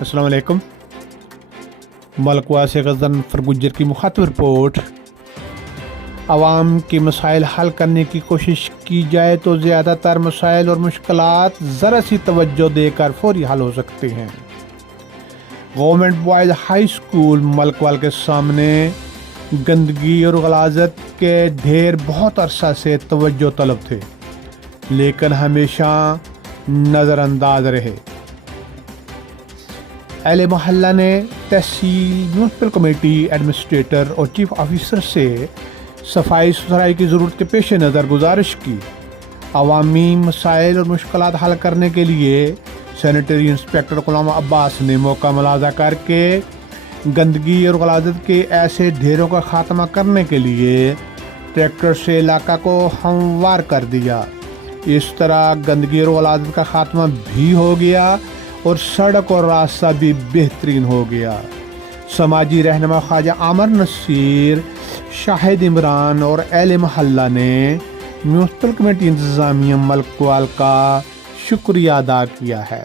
السلام علیکم۔ ملکہ سے غزن فرگجر کی مخاطب رپورٹ۔ عوام کے مسائل حل کرنے کی کوشش کی جائے تو زیادہ تر مسائل اور مشکلات ذرا سی توجہ دے کر فوری حل ہو سکتے ہیں۔ گورنمنٹ بوائز ہائی اسکول ملکوال کے سامنے گندگی اور غلاظت کے ڈھیر بہت عرصہ سے توجہ طلب تھے، لیکن ہمیشہ نظر انداز رہے۔ اہل محلہ نے تحصیل میونسپل کمیٹی ایڈمنسٹریٹر اور چیف آفیسر سے صفائی ستھرائی کی ضرورت کے پیش نظر گزارش کی۔ عوامی مسائل اور مشکلات حل کرنے کے لیے سینیٹری انسپیکٹر غلام عباس نے موقع ملاحظہ کر کے گندگی اور غلاظت کے ایسے ڈھیروں کا خاتمہ کرنے کے لیے ٹریکٹر سے علاقہ کو ہموار کر دیا۔ اس طرح گندگی اور غلاظت کا خاتمہ بھی ہو گیا اور سڑک اور راستہ بھی بہترین ہو گیا۔ سماجی رہنما خواجہ عامر نصیر، شاہد عمران اور اہل محلہ نے میونسپل کمیٹی انتظامیہ ملکوال کا شکریہ ادا کیا ہے۔